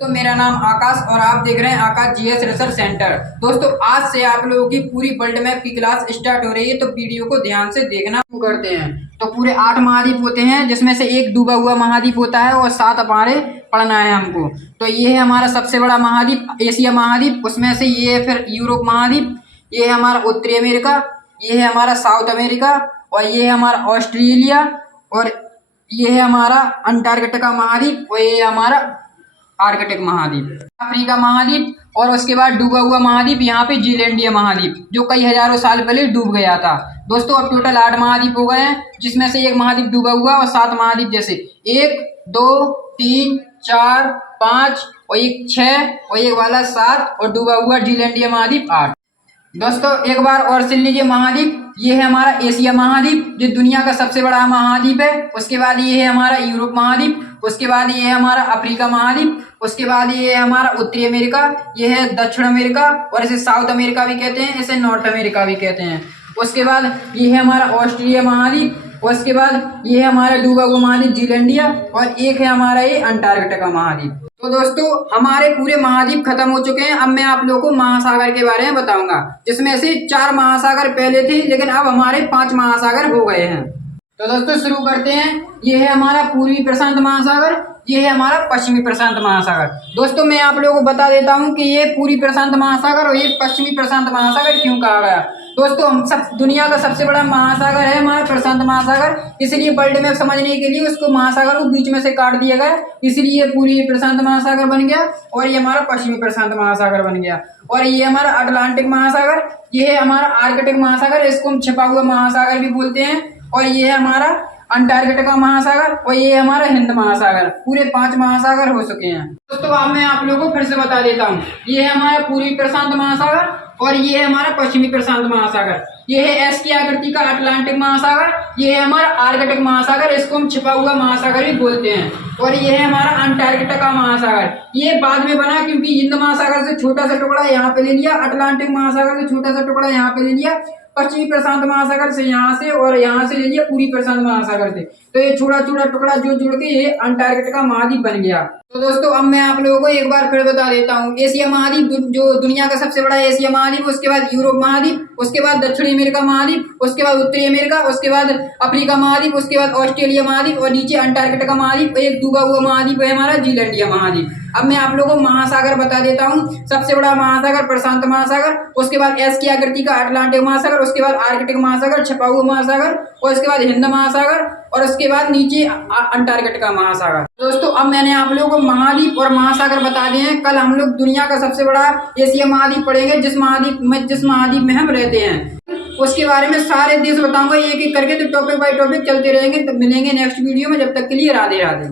तो मेरा नाम आकाश और आप देख रहे हैं आकाश जीएस रिसर्च सेंटर। दोस्तों आज से आप लोगों की पूरी वर्ल्ड मैप की क्लास स्टार्ट हो रही है, तो वीडियो को ध्यान से देखना शुरू करते हैं। तो पूरे 8 महाद्वीप होते हैं, जिसमें से एक डूबा हुआ महाद्वीप होता है और 7 हमारे पढ़ना है हमको। तो ये है हमारा सबसे बड़ा महाद्वीप एशिया महाद्वीप, उसमें से ये है फिर यूरोप महाद्वीप, ये है हमारा उत्तरी अमेरिका, ये है हमारा साउथ अमेरिका, और ये है हमारा ऑस्ट्रेलिया, और ये है हमारा अंटार्कटिका महाद्वीप, और ये है हमारा आर्कटिक महाद्वीप, अफ्रीका महाद्वीप, और उसके बाद डूबा हुआ महाद्वीप यहाँ पे जीलैंडिया महाद्वीप, जो कई हजारों साल पहले डूब गया था। दोस्तों अब टोटल 8 महाद्वीप हो गए हैं, जिसमें से एक महाद्वीप डूबा हुआ और 7 महाद्वीप, जैसे 1 2 3 4 5 और एक 6 और एक वाला 7 और डूबा हुआ जीलैंडिया महाद्वीप 8। दोस्तों एक बार और सुन लीजिए महाद्वीप। ये है हमारा एशिया महाद्वीप, जो दुनिया का सबसे बड़ा महाद्वीप है। उसके बाद ये है हमारा यूरोप महाद्वीप, उसके बाद ये है हमारा अफ्रीका महाद्वीप, उसके बाद ये है हमारा उत्तरी अमेरिका, ये है दक्षिण अमेरिका, और इसे साउथ अमेरिका भी कहते हैं, इसे नॉर्थ अमेरिका भी कहते हैं। उसके बाद ये है हमारा ऑस्ट्रेलिया महाद्वीप, उसके बाद ये है हमारा डूबा हुआ महाद्वीप जीलैंडिया, और एक है हमारा ये अंटार्कटिका महाद्वीप। तो दोस्तों हमारे पूरे महाद्वीप खत्म हो चुके हैं। अब मैं आप लोगों को महासागर के बारे में बताऊंगा, जिसमें से 4 महासागर पहले थे, लेकिन अब हमारे 5 महासागर हो गए हैं। तो दोस्तों शुरू करते हैं। ये है हमारा पूर्वी प्रशांत महासागर, ये है हमारा पश्चिमी प्रशांत महासागर। दोस्तों मैं आप लोगों को बता देता हूँ कि ये पूर्वी प्रशांत महासागर और ये पश्चिमी प्रशांत महासागर क्यों कहा गया। दोस्तों हम सब दुनिया का सबसे बड़ा महासागर है हमारा प्रशांत महासागर, इसलिए वर्ल्ड मैप समझने के लिए उसको महासागर को बीच में से काट दिया गया, इसलिए पूर्वी प्रशांत महासागर बन गया, और ये हमारा पश्चिमी प्रशांत महासागर बन गया। और ये हमारा अटलांटिक महासागर, ये है हमारा आर्कटिक महासागर, इसको हम छिपा हुआ महासागर भी बोलते हैं, और ये है हमारा अंटार्कटिका महासागर, और ये है हमारा हिंद महासागर। पूरे 5 महासागर हो चुके हैं। दोस्तों अब मैं आप लोगों को फिर से बता देता हूँ। ये है हमारा पूर्वी प्रशांत महासागर, और ये है हमारा पश्चिमी प्रशांत महासागर। ये है एस की आकृति का अटलांटिक महासागर, ये है हमारा आर्कटिक महासागर, इसको हम छिपा हुआ महासागर भी बोलते हैं, और ये है हमारा अंटार्कटिका महासागर। ये बाद में बना क्योंकि हिंद महासागर से छोटा सा टुकड़ा यहाँ पे ले लिया, अटलांटिक महासागर से छोटा सा टुकड़ा यहाँ पे ले लिया, पश्चिमी प्रशांत महासागर से यहाँ से, और यहाँ से ले लिया पूर्वी प्रशांत महासागर से। तो ये छोटा छोटा टुकड़ा जो जुड़ के ये अंटार्कटिका महाद्वीप बन गया। तो दोस्तों अब मैं आप लोगों को एक बार फिर बता देता हूँ। एशिया महाद्वीप जो दुनिया का सबसे बड़ा एशिया महाद्वीप, उसके बाद यूरोप महाद्वीप, उसके बाद दक्षिणी अमेरिका महाद्वीप, उसके बाद उत्तरी अमेरिका, उसके बाद अफ्रीका महाद्वीप, उसके बाद ऑस्ट्रेलिया महाद्वीप, और नीचे अंटार्कटिका महाद्वीप, एक डूबा हुआ महाद्वीप है हमारा जीलैंडिया महाद्वीप। अब मैं आप लोगों को महासागर बता देता हूँ। सबसे बड़ा महासागर प्रशांत महासागर, उसके बाद एस की आकृति का अटलांटिक महासागर, उसके बाद आर्कटिक महासागर छिपा हुआ महासागर, और उसके बाद हिंद महासागर, और उसके बाद नीचे अंटार्कटिका महासागर। दोस्तों अब मैंने आप लोगों को महाद्वीप और महासागर बता दिए हैं। कल हम लोग दुनिया का सबसे बड़ा एशिया महाद्वीप पढ़ेंगे, जिस महाद्वीप में हम रहते हैं उसके बारे में सारे देश बताऊंगा एक एक करके। तो टॉपिक बाय टॉपिक चलते रहेंगे, तो मिलेंगे नेक्स्ट वीडियो में। जब तक के लिए राधे राधे।